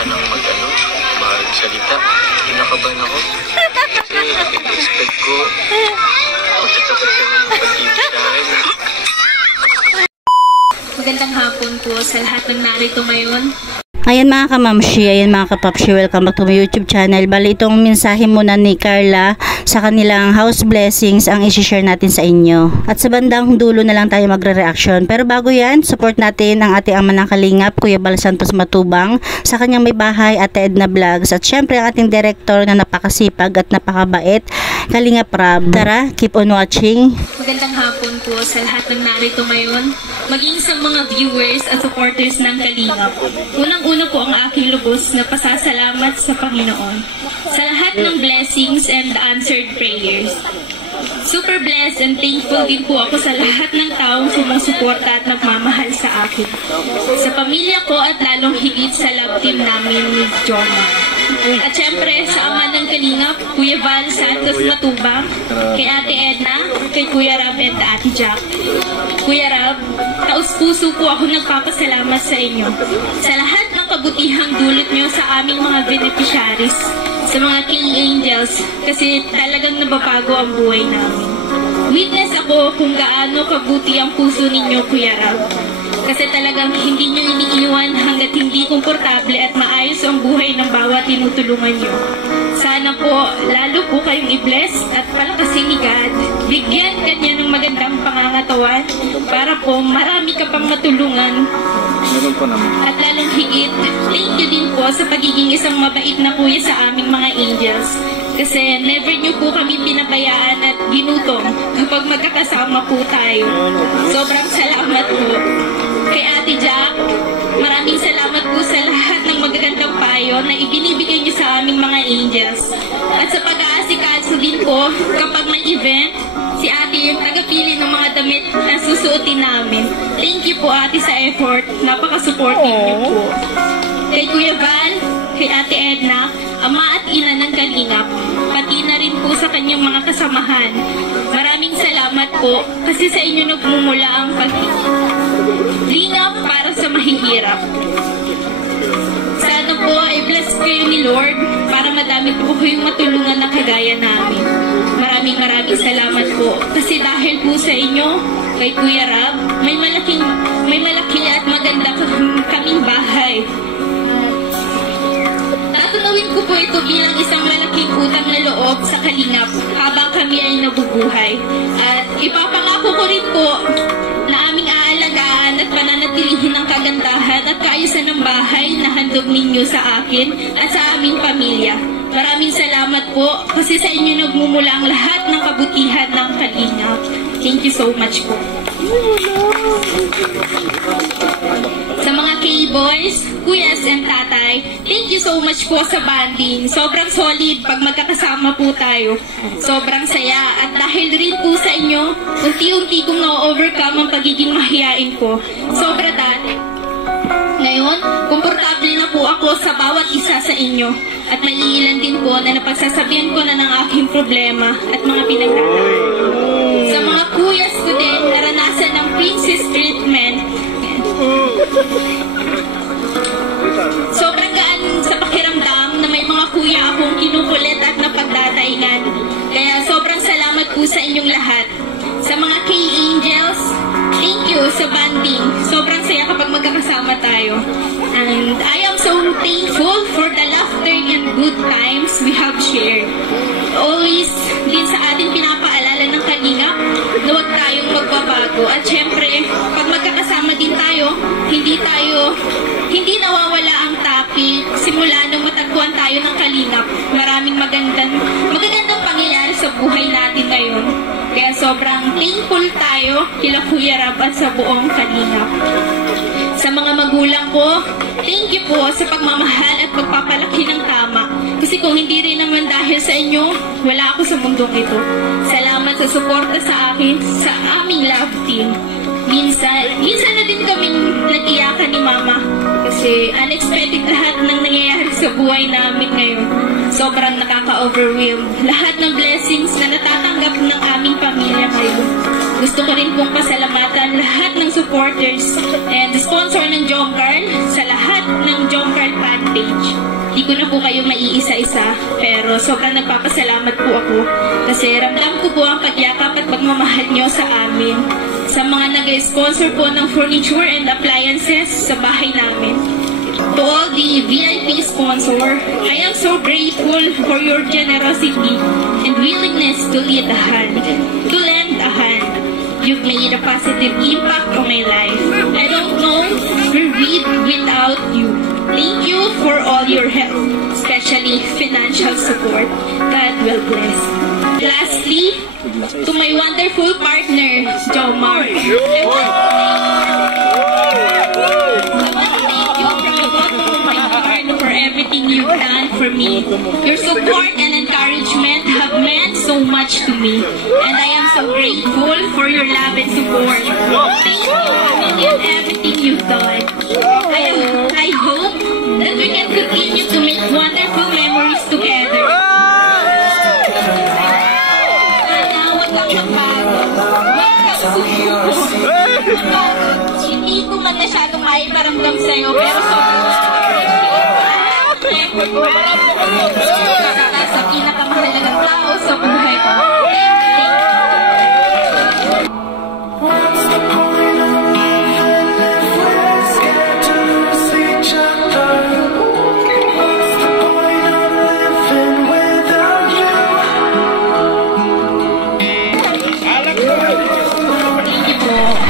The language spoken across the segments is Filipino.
ka nang magsalita. Kinakabahan ako. Kasi expect ko, magtatapos ka ng pag-ibig sa akin. Magandang hapon po sa lahat ng narito ngayon. Ayan mga kamamshi, ayan mga kapapshi, welcome back to my YouTube channel. Bali itong mensahe muna ni Carla sa kanilang house blessings ang isi-share natin sa inyo. At sa bandang dulo na lang tayo magre-reaction. Pero bago yan, support natin ang ating ama ng kalingap, Kuya Bal Santos Matubang, sa kanyang may bahay, Ate Edna Vlogs, at syempre ang ating director na napakasipag at napakabait, Kalingap Rab. Tara, keep on watching. Magandang hapon po sa lahat ng narito ngayon, maging sa mga viewers at supporters ng Kalingap. Unang-una po ang aking lubos na pasasalamat sa Panginoon sa lahat ng blessings and answered prayers. Super blessed and thankful din po ako sa lahat ng taong sumusuporta at nagmamahal sa akin. Sa pamilya ko at lalong higit sa love team namin ni Jorma. At syempre sa ama ng Kalingap, Kuya Bal Santos Matubang, kay Ate Edna, kay Kuya Rab at Ate Jack. Kuya Rab, taus-puso po ako nagpapasalamat sa inyo sa lahat ng kabutihang dulot nyo sa aming mga beneficiaries, sa mga King Angels, kasi talagang nababago ang buhay namin. Witness ako kung gaano kabuti ang puso ninyo, Kuya Rab. Kasi talagang hindi nyo iniiwan hanggat hindi komportable at maayos ang buhay ng bawat tinutulungan nyo. Sana po, lalo po kayong i-bless at palakasin ni God. Bigyan kanya ng magandang pangangatawan para po marami ka pang matulungan. At lalong higit, thank you din po sa pagiging isang mabait na kuya sa aming mga angels. Kasi never nyo po kami pinabayaan at ginutom kapag magkakasama po tayo. Sobrang salamat po. Kay Ate Jack, maraming salamat po sa lahat ng magagandang payo na ibinibigay niyo sa aming mga angels. At sa pag-aasikaso din po, kapag may event, si Ate yung tagapili ng mga damit na susuotin namin. Thank you po Ate sa effort, napaka-supportive niyo po. Kay Kuya Val, kay Ate Edna, ama at ina ng Kalingap, pati na rin po sa kanyang mga kasamahan. Maraming salamat po kasi sa inyo nagmumula ang paglingap para sa mahihirap. Sana po ay bless kayo ni Lord para madami po kayong matulungan na kagaya namin. Maraming salamat po kasi dahil po sa inyo, kay Kuya Rab, may malaki at maganda kaming bahay. Tatanawin ko po ito bilang isang malaking utang na loob sa Kalingap habang kami ay nabubuhay. At ipapangako ko rin po na aming aalagaan at pananatilihin ang kagandahan at kaayusan ng bahay na handog ninyo sa akin at sa aming pamilya. Maraming salamat po kasi sa inyo nagmumula ang lahat ng kabutihan ng Kalingap. Thank you so much po. Sa mga K-boys, kuyas and tatay, thank you so much po sa banding. Sobrang solid pag magkakasama po tayo. Sobrang saya at dahil rin po sa inyo, unti-unti kong na-overcome ang pagiging mahiyain ko. Sobra dati. Ngayon, komportable na po ako sa bawat isa sa inyo at may ilan din po na napagsasabihan ko na ng aking problema at mga pinagdadaanan. Sa mga kuyas ko din, naranasan ng princess treatment. Sobrang gaan sa pakiramdam na may mga kuya akong kinukulit at napagdadaingan. Kaya sobrang salamat po sa inyong lahat. Sa mga K-Angels, thank you sa banding. Sobrang saya kapag magkakasama tayo. And I am so thankful for the laughter and good times we have shared. Always din sa atin pinapaalala ng Kalingap na huwag tayong magbabago. At syempre, pag magkakasama din tayo, hindi nawawala ang topic simula nung matagpuan tayo ng Kalingap. Maraming magagandang pangyayari sa buhay natin ngayon. Kaya sobrang thankful tayo kila Kuya Rab at sa buong Kalingap. Sa mga magulang ko, thank you po sa pagmamahal at pagpapalaki ng tama. Kasi kung hindi rin naman dahil sa inyo, wala ako sa mundong ito. Salamat sa suporta sa akin, sa aming love team. Minsan na din kaming nag-iyakan ni Mama. Kasi unexpected lahat ng nangyayari sa buhay namin ngayon. Sobrang nakaka-overwhelm. Lahat ng blessings na natatanggap ng aming pamilya ngayon. Gusto ko rin pong pasalamatan lahat ng supporters and sponsor ng Jomcarl sa lahat ng ng Jomcar fan page. Di ko na po kayo maiisa-isa, pero sobrang nagpapasalamat po ako kasi ramdam ko po ang pagyakap at pagmamahal nyo sa amin. Sa mga nag-sponsor po ng furniture and appliances sa bahay namin. To all the VIP sponsor, I am so grateful for your generosity and willingness to lead a hand, to lend a hand. You've made a positive impact on my life. I don't know where we'd without you. Thank you for all your help, especially financial support. God will bless. Lastly, to my wonderful partner, Jomar. I want to thank you from the bottom of my heart for everything you've done for me. Your support and encouragement have meant so much to me, and I am so grateful for your love and support. Thank you for everything you've done. I hope that we can continue to make wonderful memories together. Sana wag kang magbago. Wag kang susuko. Hindi ko man masyadong maiparamdam sa'yo, pero sobrang effort mo. Sa pinakamahalagang tao sa buhay ko.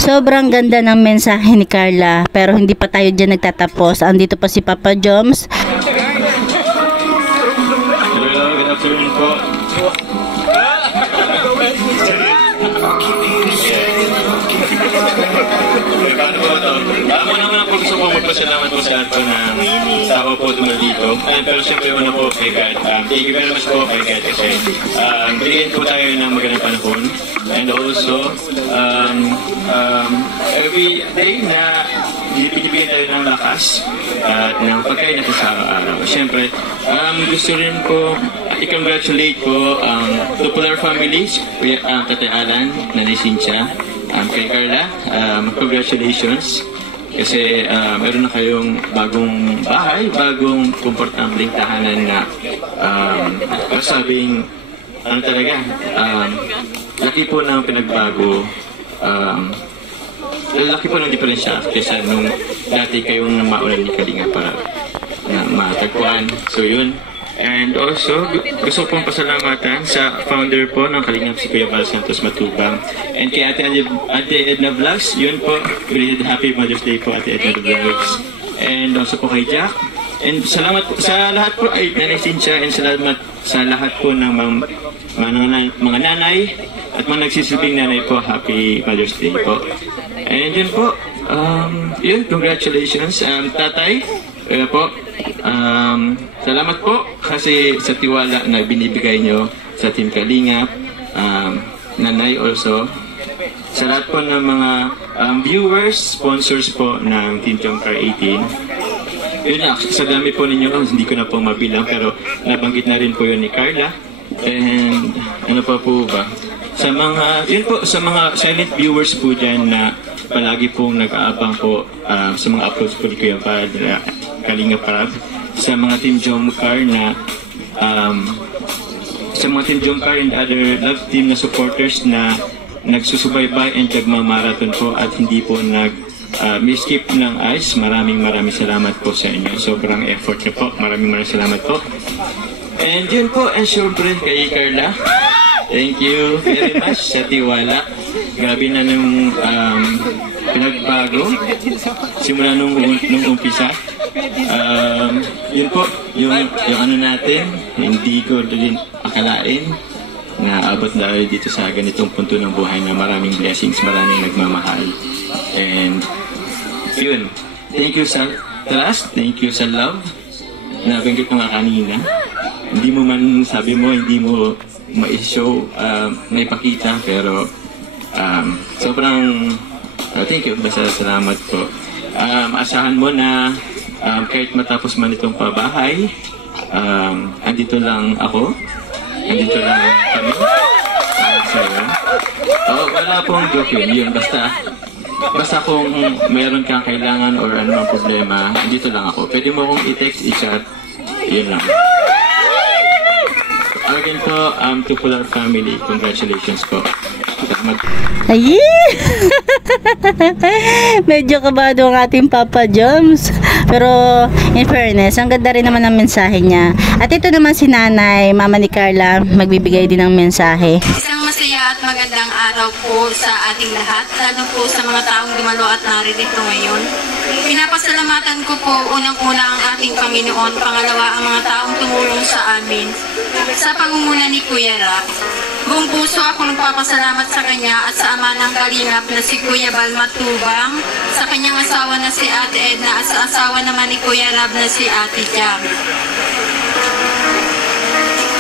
Sobrang ganda ng mensahe ni Carla, pero hindi pa tayo dyan nagtatapos. Andito pa si Papa Joms. Hello, good afternoon po. Paano po ito? Muna po gusto ko magpasalamat po sa lahat po ng tao po dito. Pero siyempre muna po kay God. Thank you very much po kay God kasi bigyan po tayo ng magandang panahon. And also, every day na binibigyan tayo ng lakas at ng pagkain natin sa araw-araw. Siyempre, gusto rin po i-congratulate po ang Tupular families, Tatay Alan, Nanay Cynthia, kay Carla. Congratulations kasi meron na kayong bagong bahay, bagong komportableng tahanan na masabing ano talaga, laki po ng pinagbago, laki po ng diferensya kaysa nung dati kayong maulan ni Kalinga para na matagpuan. So yun. And also, gusto pong pasalamatan sa founder po ng Kalingap, si Kuya Val Santos Matubang. And kay Ate Edna Vlogs, yun po, belated Happy Mother's Day po, Ate Edna Vlogs. And also po kay Jack. And salamat po sa lahat po ay Nanay Cynthia, and salamat sa lahat po ng mga nanay at mga nagsisilbing nanay po, Happy Mother's Day po. And yun po, yun, congratulations. Tatay, po, salamat po kasi sa tiwala na binibigay nyo sa Team Kalingap, nanay also. Sa lahat po ng mga viewers, sponsors po ng Team Jomcar 18. Yun na, sa dami po ninyo, hindi ko na po mabilang, pero nabanggit na rin po yun ni Carla. And ano pa po ba? Sa mga, yun po, sa mga silent viewers po dyan na palagi pong nag-aabang po sa mga uploads po ni Kuya Pad, Kalinga Parab, sa mga Team Jomcar na sa mga Team Jomcar and other love team na supporters na nagsusubaybay and nagmamarathon po at hindi po skip ng ice. Maraming salamat po sa inyo. Sobrang effort nyo po. Maraming salamat po. And yun po, and syempre kay Carla. Thank you very much sa tiwala. Grabe na nung pinagbago. Simula nung umpisa. Yun po, yung ano natin, hindi ko rin akalain na abot dahil dito sa ganitong punto ng buhay na maraming blessings, maraming nagmamahal. And yun, thank you sa trust, thank you sa love na banggit ko nga kanina. Hindi mo man sabi mo, hindi mo ma-show, maipakita, pero sobrang thank you, basta salamat po. Asahan mo na kahit matapos man itong pabahay, andito lang ako, andito lang kami. Wala pong joke yun, basta basta kung meron kang kailangan or anumang problema, dito lang ako. Pwede mo akong i-text, i-chat, yun lang. Again po, Tupular family, congratulations po. Salamat. Ay! Medyo kabado ang ating Papa Joms. Pero in fairness, ang ganda rin naman ang mensahe niya. At ito naman si Nanay, Mama ni Carla, magbibigay din ng mensahe. Isang masaya at magandang araw po sa ating lahat, lalo po sa mga taong dumalo at naririto ngayon. Pinapasalamatan ko po unang-una ang ating Panginoon, pangalawa ang mga taong tumulong sa amin. Sa pangunguna ni Kuya Rap, buong puso ako nagpapasalamat sa kanya at sa ama ng kalingap na si Kuya Bal Matubang, sa kanyang asawa na si Ate Edna at sa asawa naman ni Kuya Rab na si Ate Jam.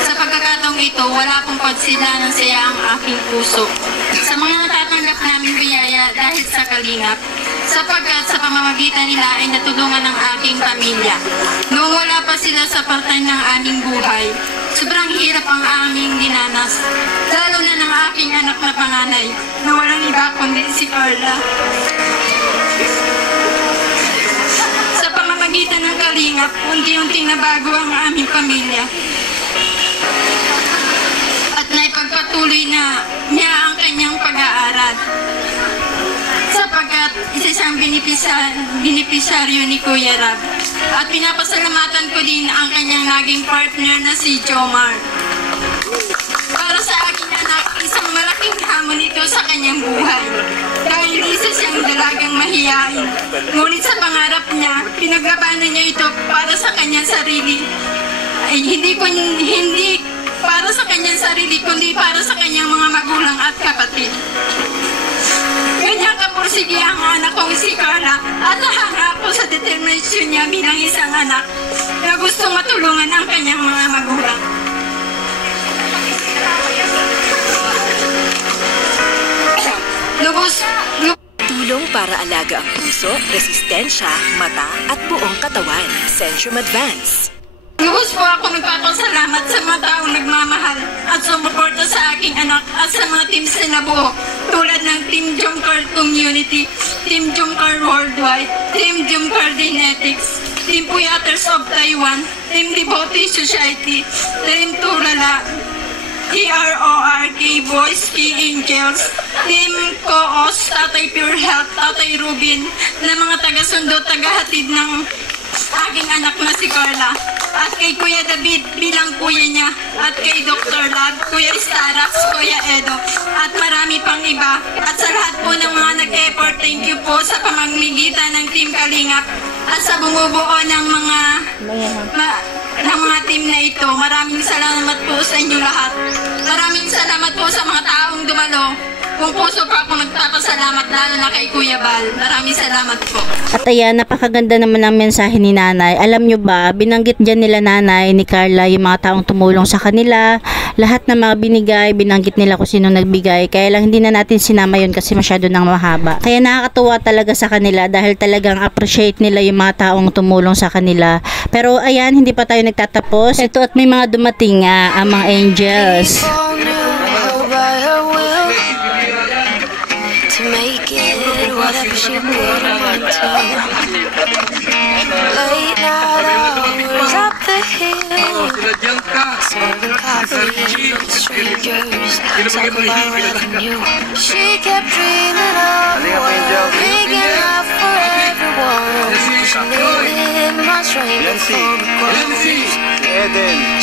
Sa pagkakataong ito, wala pong pagsila ng saya ang aking puso. Sa mga natatanggap namin biyaya dahil sa kalingap, sapagkat sa pamamagitan nila ay natulungan ng aking pamilya. Noong wala pa sila sa parte ng aming buhay, sobrang hirap ang aming dinanas, lalo na ng aking anak na panganay, na walang iba kundi si Carla. Sa pamamagitan ng kalingap, unti-unting nabago ang aming pamilya. At naipagpatuloy na niya ang kanyang pag-aaral. Sapagkat isa siyang benepisyaryo ni Kuya Rab. At pinapasalamatan ko din ang kanyang naging partner na si Jomar. Para sa aking anak, isang malaking hamon ito sa kanyang buhay. Dahil isa siyang dalagang mahiyain. Ngunit sa pangarap niya, pinaglabanan niya ito para sa kanyang sarili. Ay, hindi para sa kanyang sarili, kundi para sa kanyang mga magulang at kapatid. Ganyan kapursige ang anak kong si Carla at nahanga ako sa determinasyon niya bilang isang anak na gustong matulungan ang kanyang mga magulang. Tulong para alaga ang puso, resistensya, mata at buong katawan. Centrum Advance. Lubos po ako nagpapasalamat sa mga taong nagmamahal at sumuporta sa aking anak at sa mga teams na nabuo tulad ng Team Jomcar Community, Team Jomcar Worldwide, Team Jomcar Genetics, Team Puyaters of Taiwan, Team Devotee Society, Team Turala, TRORK Boys, K-Angels, Team Koos, Tatay Pure Health, Tatay Rubin, na mga taga-sundo, taga-hatid ng aking anak na si Carla, at kay Kuya David bilang kuya niya, at kay Dr. Lab, Kuya Starax, Kuya Edo, at marami pang iba. At sa lahat po ng mga nag-effort, thank you po sa pamamagitan ng Team Kalingap at sa bumubuo ng mga team na ito. Maraming salamat po sa inyo lahat. Maraming salamat po sa mga taong dumalo. Kung puso pa ako nagpapasalamat, lalo na kay Kuya Bal. Maraming salamat po. At ayan, napakaganda naman ang mensahe ni Nanay. Alam nyo ba, binanggit dyan nila Nanay ni Carla yung mga taong tumulong sa kanila. Lahat na mga binigay, binanggit nila kung sino nagbigay. Kaya lang hindi na natin sinama yun kasi masyado nang mahaba. Kaya nakakatuwa talaga sa kanila dahil talagang appreciate nila yung mga taong tumulong sa kanila. Pero ayan, hindi pa tayo nagtatapos. Ito at may mga dumating ang mga angels. To make it whatever she would want to. Late night hours up the hill, serving coffee with strangers, talking about revenue. She kept dreaming of a world big enough for everyone. She needed my strength before the grows.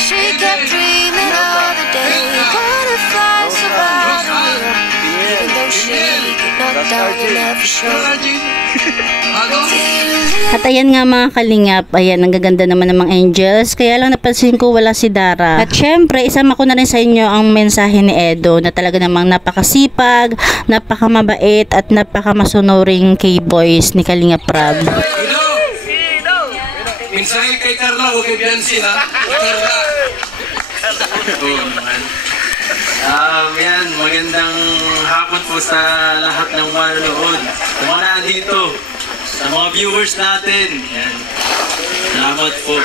She kept dreaming of the day butterflies survive the wheel, even though she At ayan nga mga kalingap, ayan, ang gaganda naman ng mga angels. Kaya lang napansin ko wala si Dara. At syempre, isama ko na rin sa inyo ang mensahe ni Edo na talaga namang napakasipag, napakamabait at napakamasunuring K-boys ni Kalingap Rab. Mensahe kay Carla, huwag kay Biancy ha. Carla. Oo naman. Yan, magandang hapon po sa lahat ng manonood. Sa mga nandito, sa mga viewers natin. Yan. Salamat po.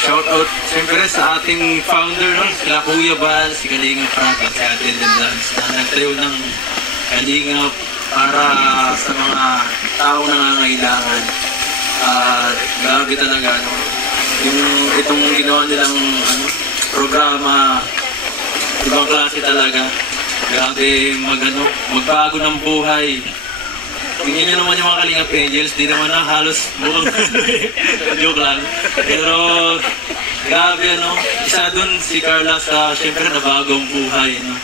Shout out siyempre sa ating founder, no? Sila Kuya Bal, si Kalingap Rab, si Ate Edna, na nagtayo ng Kalingap para sa mga taong nangangailangan. Grabe talaga, no? Itong ginawa nilang programa, ibang klase talaga. Grabe magbago ng buhay. Tingnan nyo naman yung mga Kalingap Angels, di naman na halos buong joke lang. Pero grabe, no? Isa dun si Carla sa syempre nabagong buhay, no?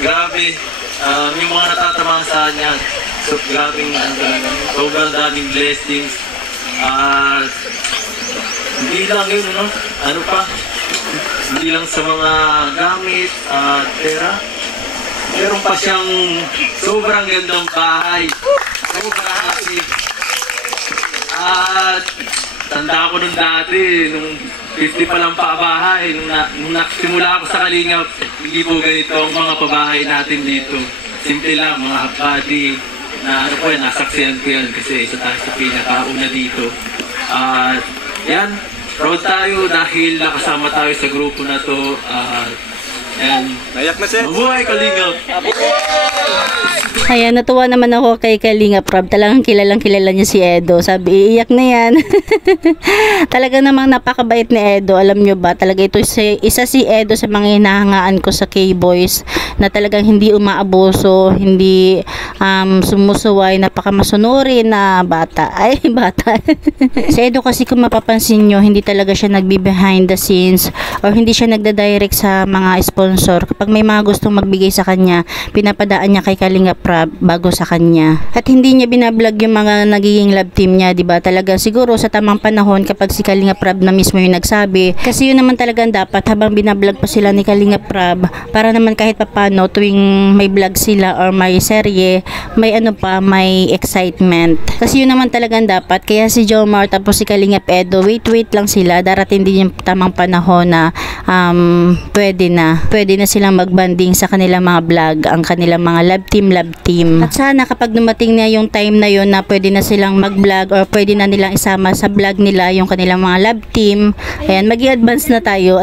Grabe, may mga natatamaan sa kanya. So, grabing sobrang daming blessings. Hindi lang yun, no? Ano pa? Hindi lang sa mga gamit at pera. Meron pa siyang sobrang gandang bahay. Sobrang kasi. At tanda ko nung dati, nung 50 pa lang pabahay, nung nagsimula ako sa Kalingap, hindi po ganito ang mga pabahay natin dito. Simple lang, mga half-body, na ano po yan, nasaksihan ko yan kasi isa tayo sa pinakauna dito. At yan, proud tayo dahil nakasama tayo sa grupo na to. Nayak na siya. Mabuhay Kalingap! Ayan, natuwa naman ako kay Kalingap Rob. Talagang kilala niya si Edo. Sabi, iiyak na yan. Talaga namang napakabait ni Edo. Alam nyo ba, talaga ito isa si Edo sa mga hinahangaan ko sa K-Boys na talagang hindi umaabuso, hindi sumusuway, napakamasunurin na bata. Ay, bata. Si Edo kasi kung mapapansin nyo, hindi talaga siya nagbe-behind the scenes or hindi siya nagda-direct sa mga sponsor. Kapag may mga gustong magbigay sa kanya, pinapadaan niya kay Kalingap Rob bago sa kanya. At hindi niya binablog yung mga nagiging love team niya, 'di ba? Talaga siguro sa tamang panahon kapag si Kalingap Rob na mismo yung nagsabi. Kasi yun naman talagang dapat habang binablog pa sila ni Kalingap Rob para naman kahit papano tuwing may vlog sila or may serye, may may excitement. Kasi yun naman talagang dapat. Kaya si Jomar tapos si Kalingap Edo, wait lang sila. Darating din yung tamang panahon na pwede na silang magbanding sa kanilang mga vlog, ang kanilang mga love team. At sana kapag dumating na yung time na yun na pwede na silang mag-vlog or pwede na nilang isama sa vlog nila yung kanilang mga love team, ayan, advance tayo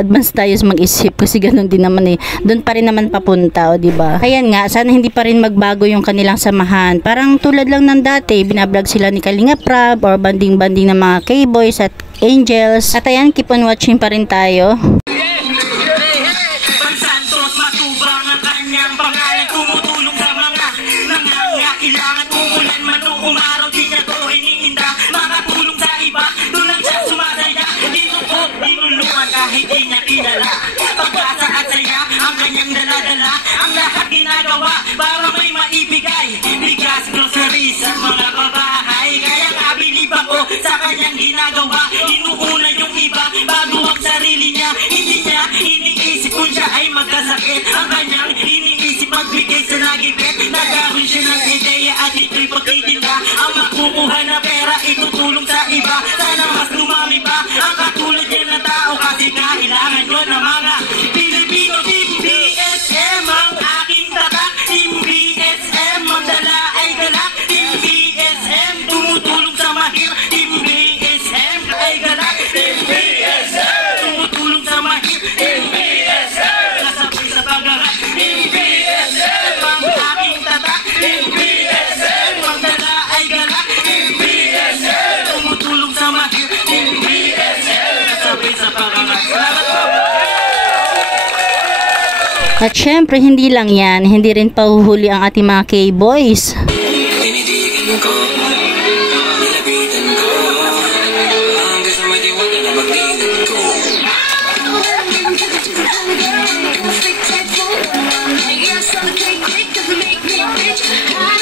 sa mag-isip kasi ganun din naman doon pa rin naman papunta, o diba? Ayan nga, sana hindi pa rin magbago yung kanilang samahan. Parang tulad lang ng dati, binablog sila ni Kalingap Rob or banding-banding ng mga K-Boys at Angels. At ayan, keep on watching pa rin tayo. Kailangan umulan man o umaraw, di niya to iniinda. Makatulong sa iba, doon lang siya sumasaya. Dinukot, dinulungan kahit di niya kilala. Pagkasa at saya, ang kanyang dala-dala. Ang lahat ginagawa para may maibigay. Bigas, groceries at mga babahay. Kaya nga bilib ako sa kanyang ginagawa. Inuuna yung iba bago ang sarili niya. Hindi niya iniisip kung siya ay magkasakit. Ang kanyang iniisip magbigay sa nagipit. Nagahon siya ng ideya at ito'y pagtitinda. Ang makukuha na pera itutulong sa iba. Sana mas dumami pa ang katulad niya na tao. Kasi kailangan yun ng mga Pilipino. Team BSM ang aking tatak. Team BSM ang dala ay galak. Team BSM tumutulong sa mahirap. Team BSM ay galak. Team BSM tumutulong sa mahirap. Team BSM kasabay sa pag-arak. Team BSM ang aking tatak. Team BSM ang dala ay galak. Team BSM tumutulong sa mahirap. Team BSM kasabay sa pag-arak. Salamat po! At syempre, hindi lang yan, hindi rin pahuhuli ang ating mga K-Boys. Tinitigin ko, nilapitan ko, hanggang sa may diwata na magtingin ko. Wala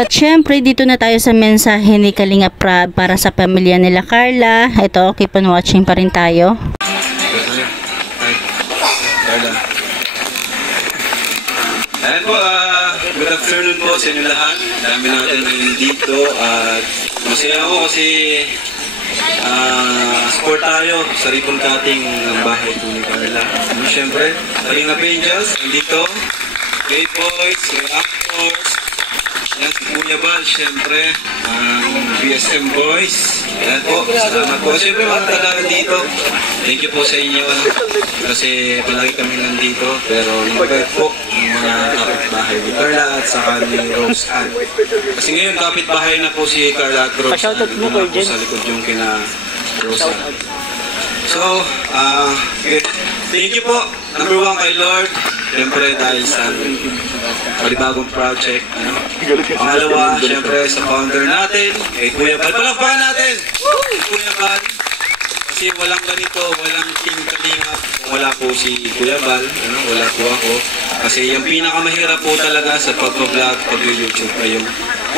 At syempre, dito na tayo sa mensahe ni Kalingap Rab para sa pamilya nila Carla. Ito, keep on watching pa rin tayo. Ayan po, good afternoon po sa inyo lahat. Dami natin ngayon dito at masaya ako kasi support tayo sa ribbon cutting ng bahay po ni Carla. Siyempre, Kalingap Angels, nandito, Great Boys, Great Actors, yan si Kuya Bal, siyempre, BSM Boys. Yan po, salamat po. Siyempre, mga taga dito. Thank you po sa inyo. Kasi palagi kami nandito. Pero nagpapit po yung mga kapitbahay ni Carla at saka ni Rose Ann. Kasi ngayon, kapitbahay na po si Carla at Rose Ann. Doon po sa likod yung kina Rose Ann. So, thank you po. Number 1 kay Lord. Siyempre dahil sa panibagong project. Pangalawa, siyempre sa founder natin, kay Kuya Bal. Palakpakan natin! Kuya Bal. Kasi walang ganito, walang Team Kalingap. Wala po si Kuya Bal. Wala po ako. Kasi yung pinakamahirap po talaga sa pag-vlog, pag-YouTube ay yung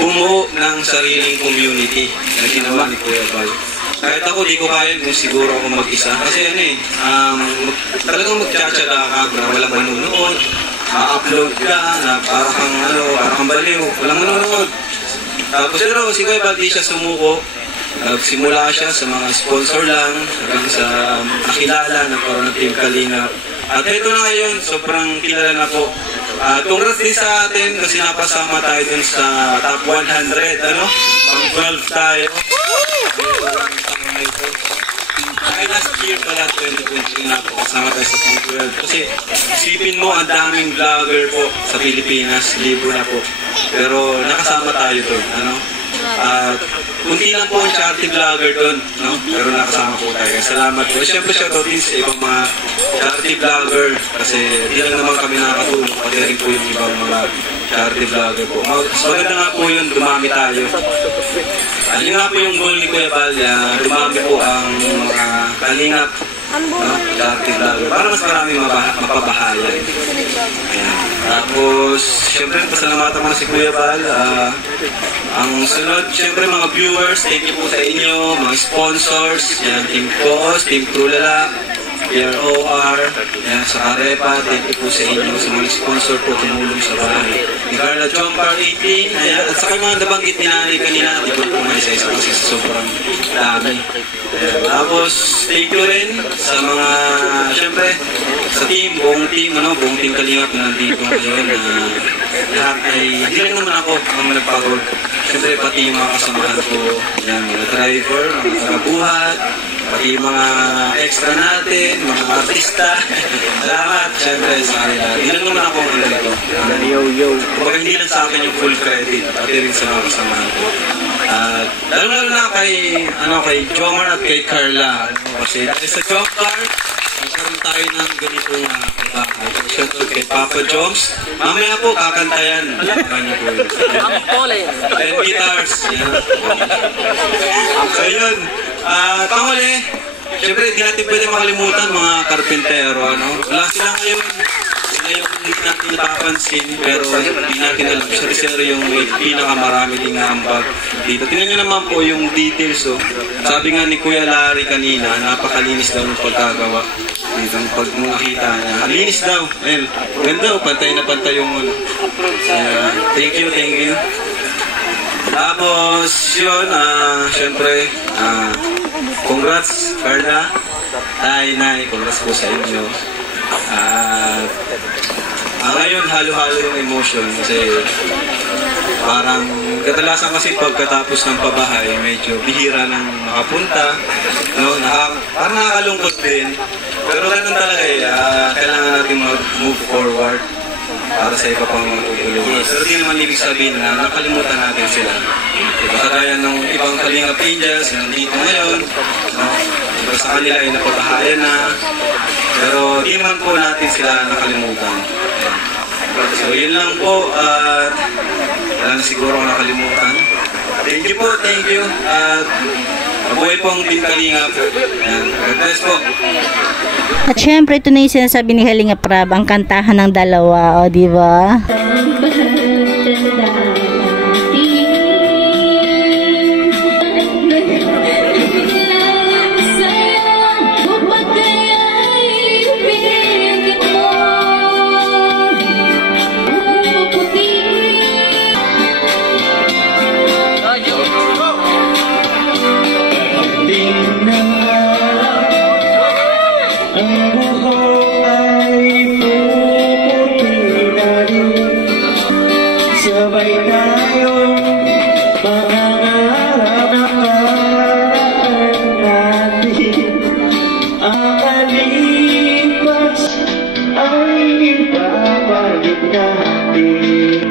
bumuo ng sariling community na ginawa ni Kuya Bal. Kahit ako, di ko kaya kung siguro ako mag-isa. Kasi talagang magtsatsaga ka na walang manunood. Ma-upload ka na para kang baliw. Walang manunood. Tapos pero si Kuya Bal, di siya sumuko. Nagsimula siya sa mga sponsor lang hanggang sa nakilala na parang ng Team Kalingap. At ito na ngayon, sobrang kilala na po. Congrats din sa atin kasi napasama tayo dun sa top 100. Pang 12 tayo. Ay, last year pala, 2020 na po, kasama tayo sa pang 12. Kasi isipin mo, ang daming vlogger po sa Pilipinas, libo na po. Pero nakasama tayo doon, kunti lang po ang charity vlogger doon, pero nakasama po tayo. Salamat po. Siyempre, shoutout din sa ibang mga charity vlogger kasi di lang naman kami nakakatulong, pati rin po yung ibang mga charity vlogger po. Mas maganda nga po yun, dumami tayo. Yun nga po yung goal ni Kuya Bal, dumami po ang mga Kalingap charity vlogger para mas maraming mapabahayan. Tapos, syempre, pasalamatan mo na si Kuya Bal. Ang sunod, syempre, mga viewers, thank you po sa inyo, mga sponsors, yan, Team Coos, Team Trulala, PROR, yan, sa Arepa, thank you po sa inyo, sa mga sponsor po, tumulong sa bahay. Ni Carla Jomcar 18, ayan, at saka mga nabanggit ni Nanay kanina, di po may isa-isa kasi sobrang dami. Tapos, thank you rin sa mga, syempre, sa team, buong team Kalingap na nandito ngayon na lahat ay, hindi lang naman ako ang nagpagod. Siyempre, pati yung mga kasamahan ko, yan, mga driver, mga tagabuhat, pati yung mga extra natin, mga artista. Salamat, siyempre, sa kanila. Hindi lang naman ako ang nandito. Kumbaga, hindi lang sa akin yung full credit, pati rin sa mga kasamahan ko. At lalo na kay Jomar at kay Carla. Kasi dahil sa Jomar, nagkaroon tayo ng ganitong bahay. Shoutout kay Papa Joms. Mamaya po, kakanta yan. Kanya po yun. 10 guitars. So yun. Panghuli, siyempre, hindi natin pwede makalimutan mga karpentero. Wala sila ngayon. Sila yung hindi natin napapansin, pero hindi natin alam. Sir, yung may pinakamarami ding ambag dito. Tingnan nyo naman po yung details. Sabi nga ni Kuya Larry kanina, napakalinis daw ng pagkagawa. Dito pag makita niya. Linis daw. Ayun. Ganda, pantay na pantay yung thank you. Tapos, yun, syempre, congrats, Carla. Nay, congrats po sa inyo. Ngayon, halo-halo yung emotion kasi parang kadalasan kasi pagkatapos ng pabahay, medyo bihira nang makapunta. Parang nakakalungkot din. Pero ganun talaga kailangan natin mag-move forward para sa iba pang matutulungan. Pero di naman ibig sabihin na nakalimutan natin sila. Diba? Kagaya ng ibang Kalingap Angels na nandito ngayon, diba, sa kanila ay napabahayan na. Pero di man po natin sila nakalimutan. So yun lang po. Wala na siguro nakalimutan. Thank you po, thank you. Mabuhay po ang Team Kalingap. God bless po. At syempre, ito na yung sinasabi ni Kalinga Prab, ang kantahan ng dalawa, o diba? Sabay tayong pangarap na paraan natin. Ang kalipas ay ibabalik natin.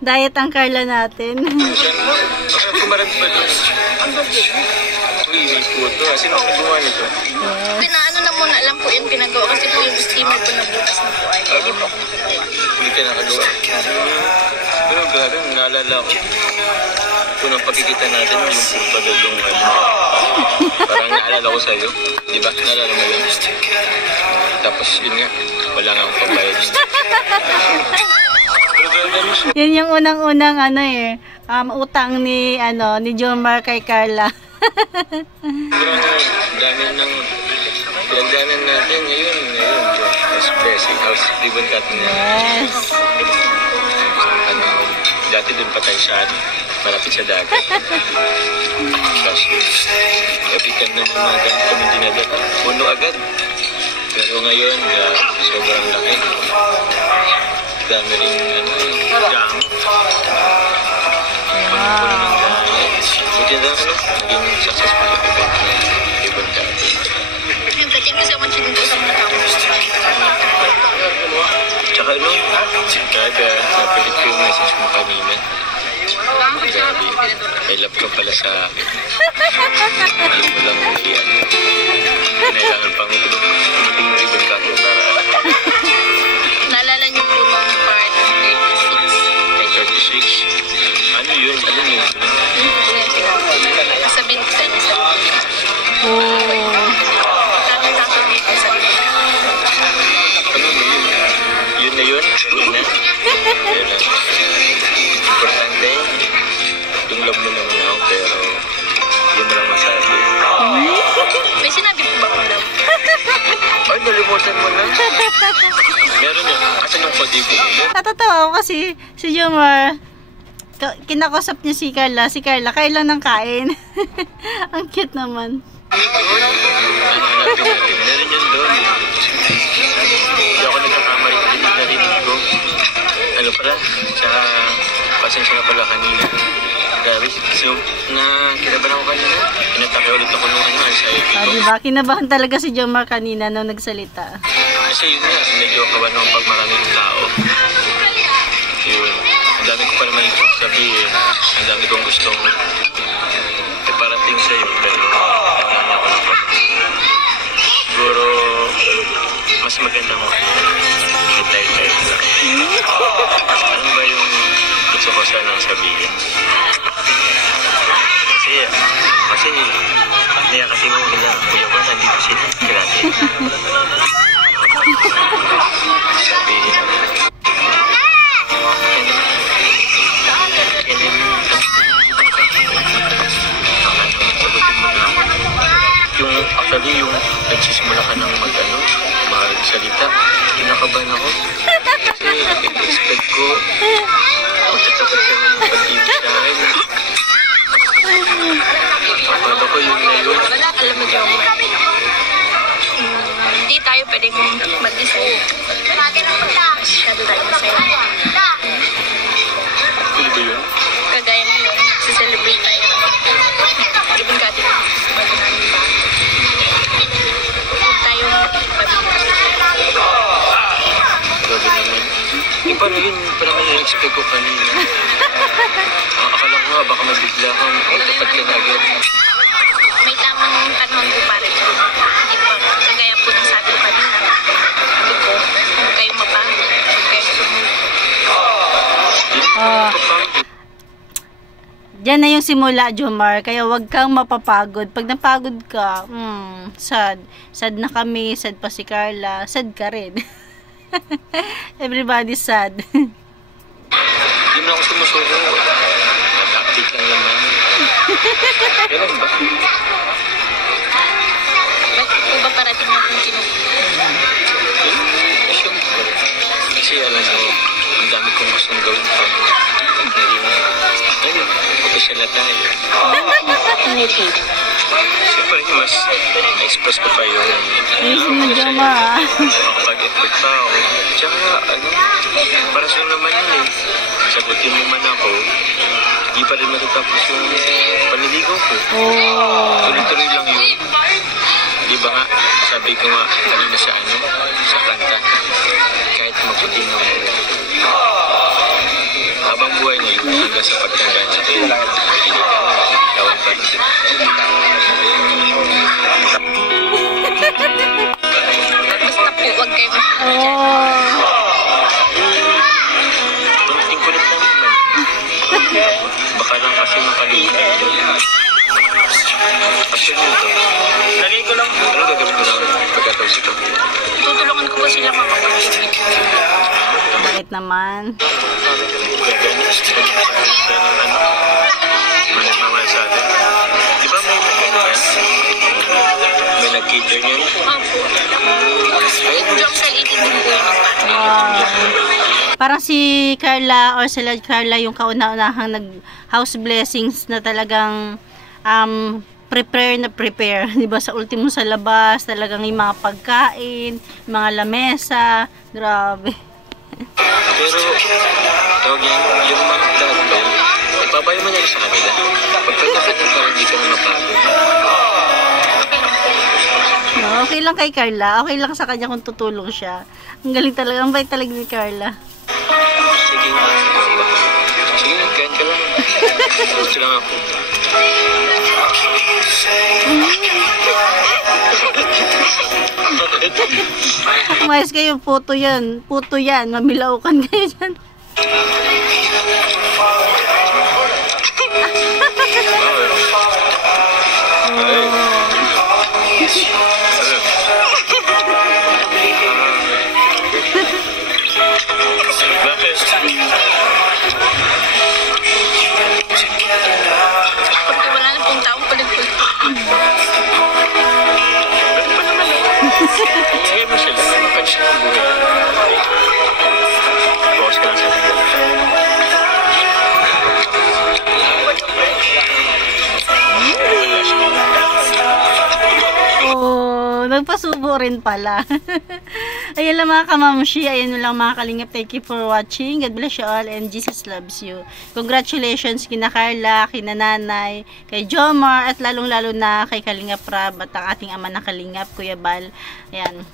Diet ang Carla natin. Pinaano na muna lang po yung pinagawa kasi po yung steamer po na bukas na po ay hindi po ako nakagawa. Hindi ka nakagawa. Pero grabe, naalala ko. Unang pagkikita natin, yung pagdadong parang naalala ko sa'yo. Diba? Naalala mo yun. Tapos yun nga, wala nga akong pambayad. Yun yung unang-unang utang ni Jomar kay Carla. Sobrang dami ng pinagdanan natin ngayon. House blessing, house ribbon cutting. Yes. Dati dun pa tayo sa malapit sa dagat. Tapos, kapitan na mga ganito kami dinadala. Puno agad. Pero ngayon, sobrang laki. Dami rin, jam. Puno ng dahil. Buti na, naging successful yung event na ribbon cutting. Thank you so much din po sa mga tao. Tsaka napilit ko yung message mo kanina. Grabe, I love ka pala sa akin. Alam mo lang yan. Kailangan pang umiting ribbon cutting para... Naalala niyo po nung part 36? Ay, 36? Ano yun? Ano yun? Sa Bintan. Oh. Kaming sasabihin ko sa Bintan. Ano ba yun? Yun na yun? Yun na? Yun na. Importante, yung love mo naman ako, pero yun na lang masabi. May sinabi po ba ko love? Ay, nalimutan mo na. Meron yun. Asan yung pag-ibig mo? Natatawa ako kasi si Jomar, kinakusap niya si Carla. Si Carla, kailan ng kain? Ang cute naman. Hanapin natin. Meron yun doon. Hindi ako nagkakamali. Narinig ko. Ano pala? Tsaka, pasensya na pala kanina. Grabe. So, kinabahan ako kanina. Inatake ulit ako nung anxiety ko. Diba? Kinabahan talaga si Jomar kanina nung nagsalita. Kasi yun nga, medyo kawan ako pag maraming tao. Yun. Ang dami ko pa naman sabihin. Ang dami kong gustong iparating sa'yo. Pero, wala ako ng pag. Siguro, mas maganda mo. Tayo-tayo lang. Ano ba yung gusto ko sanang sabihin? Kasi niya kasi mo nila, kuya ko, nandito sila. Grabe. Sabihin mo. Sagutin mo na ako. Actually, yung nagsisimula ka ng mag-ano, kinakabahan ako. Kasi expect ko, magtatapat ka ng pag-ibig sa akin. Akala ko yun na yun. Alam mo, Jom, hindi tayo pwedeng mag-decide. Masyado tayo masaya. Ano ba yun? Kagaya ngayon, celebrate tayo. Ibig natin, bago namin ba? Huwag tayong pabigyan. Grabe naman. Paano yun? Parang na-expect ko kanina. Akala ko nga, baka mabigla kang magtapat ka na agad. May tamang tanong ko para rin. Hindi pa, kagaya po ng sabi ko kanina. Sabi ko, huwag kayong mapagod. Huwag kayong sumunod. Diyan na yung simula, Jomar. Kaya wag kang mapapagod. Pag napagod ka, sad. Sad na kami, sad pa si Carla. Sad ka rin. Everybody's sad. Hindi mo ako sumusuko. Nag-update lang naman. Ganun ba? Ba't po ba parating natin kinukuha? Siyempre. Kasi alam mo, ang dami kong gustong gawin pa. Naging, official na tayo. Siyempre, mas na-express ko pa yung Ayusin mo, Jomar. makapag-effort pa ako. Tsaka, para sa'yo naman yun eh. Sagutin mo man ako, di pa rin matatapos yung paniligaw ko. Tuloy-tuloy lang yun. Di ba nga, sabi ko nga kanina sa sa kanta, kahit maputi mo habang buhay ngayon, hanggang sa pagtanda natin, hindi ka nagkakawan pa rin. Basta po, huwag kayo masyado dyan. Kunting kulit lang naman. Baka lang kasi makalimutan. Actually ito, lagay ko lang. Ano gagawin ko lang pagkatapos ito? Tutulungan ko ba sila makapag-ibig? Bakit naman? Managmamahal sa atin. Di ba may nag-cater niyan? Opo. Joke sa itin din po yun. Parang si Carla or sila Carla yung kauna-unahang nag-house blessings na talagang prepare. Di ba sa ultimo sa labas, talagang yung mga pagkain, mga lamesa, grabe. Pero, tawag yan, yung mga tatlo, ipabayo mo niya sa kanila. Pagkakakit mo parang hindi ka na mapagod. Okay lang kay Carla. Okay lang sa kanya kung tutulong siya. Ang galing talaga. Ang bait talaga ni Carla. Sige nga. Sige nga, kain ka lang. Gusto lang ako. Umayos kayo. Puto yan. Puto yan. Mamilaukan kayo dyan. Pagka wala na pong taong paligpag. Sige mo sila. Pwede siya ng buhay. Bawas ka lang sa mga. Nagpasubo rin pala. Ayan lang mga kamamshi. Ayan lang mga kalingap. Thank you for watching. God bless you all and Jesus loves you. Congratulations kina Carla, kina Nanay, kay Jomar, at lalong-lalo na kay Kalingap Rab at ang ating ama na Kalingap, Kuya Bal. Ayan.